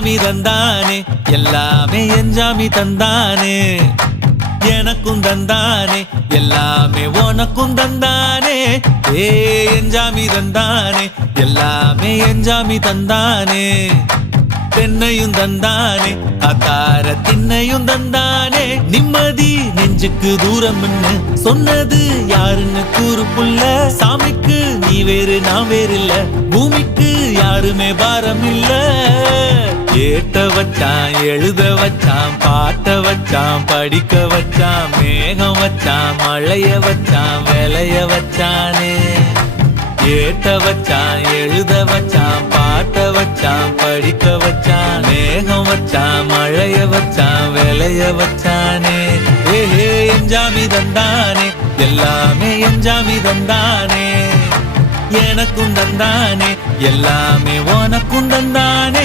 எஞ்சாமி தந்தானே எல்லாமே எஞ்சாமி தந்தானே. எனக்கும் தந்தானே எல்லாமே உனக்கும் தந்தானே. ஏ எஞ்சாமி தந்தானே எல்லாமே எஞ்சாமி தந்தானே. தென்னையும் தந்தானே அத்தார திண்ணையும் தந்தானே. நிம்மதி நெஞ்சுக்கு தூரம் சொன்னது யாருன்னு கூறு புள்ள சாமிக்கு நீ வேறு நான் வேறு இல்ல பூமிக்கு யாருமே பாரம் இல்ல ஏட்ட வச்சான் எழுத வச்சான் பாட்ட வச்சான் படிக்க வச்சான் மேகம் வச்சான் மழைய வச்சான் விளைய வச்சானே. ஏட்ட வச்சான் எழுத வச்சான் பாட்ட வச்சான் படிக்க வச்சான் மேகம் வச்சான் மழைய வச்சான் விளைய வச்சானே. ஏஹே எஞ்சாமி தந்தானே எல்லாமே எஞ்சாமி தந்தானே எனக்கும் தந்தானே எல்லாமே உனக்கும் தந்தானே